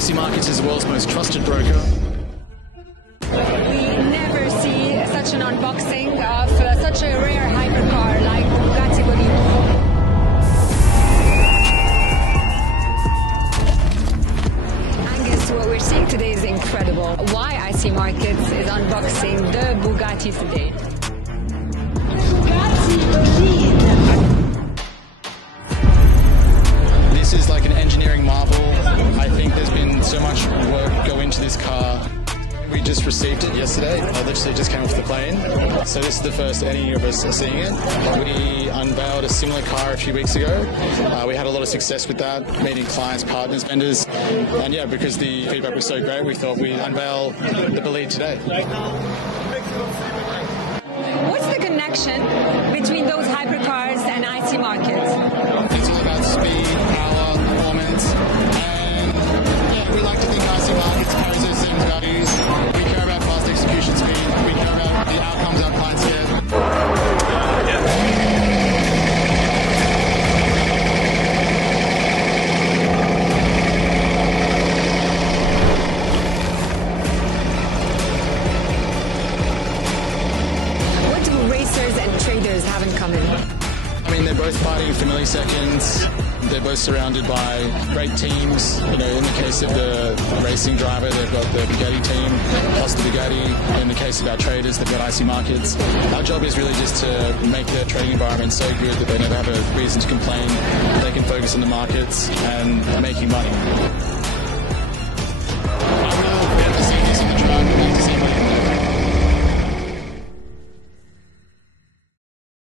IC Markets is the world's most trusted broker. We never see such an unboxing of such a rare hypercar like Bugatti Bolide. What we're seeing today is incredible. Why IC Markets is unboxing the Bugatti today. Bugatti Bolide. This is like an engineering marvel. I think there's been so much work go into this car. We just received it yesterday. I literally just came off the plane. So this is the first any of us are seeing it. We unveiled a similar car a few weeks ago. We had a lot of success with that, meeting clients, partners, vendors. And yeah, because the feedback was so great, we thought we'd unveil the Bolide today. What's the connection between those hypercars and IC Markets? It's all about speed, power, performance. And yeah, we like to think IC Markets carries those same values. We care about fast execution speed. We care about the outcomes our clients get. What do racers and traders have in common? I mean, they're both fighting for milliseconds. They're both surrounded by great teams. You know, in the case of the racing driver, they've got the Bugatti team, plus the Bugatti. In the case of our traders, they've got IC Markets. Our job is really just to make their trading environment so good that they never have a reason to complain. They can focus on the markets and making money.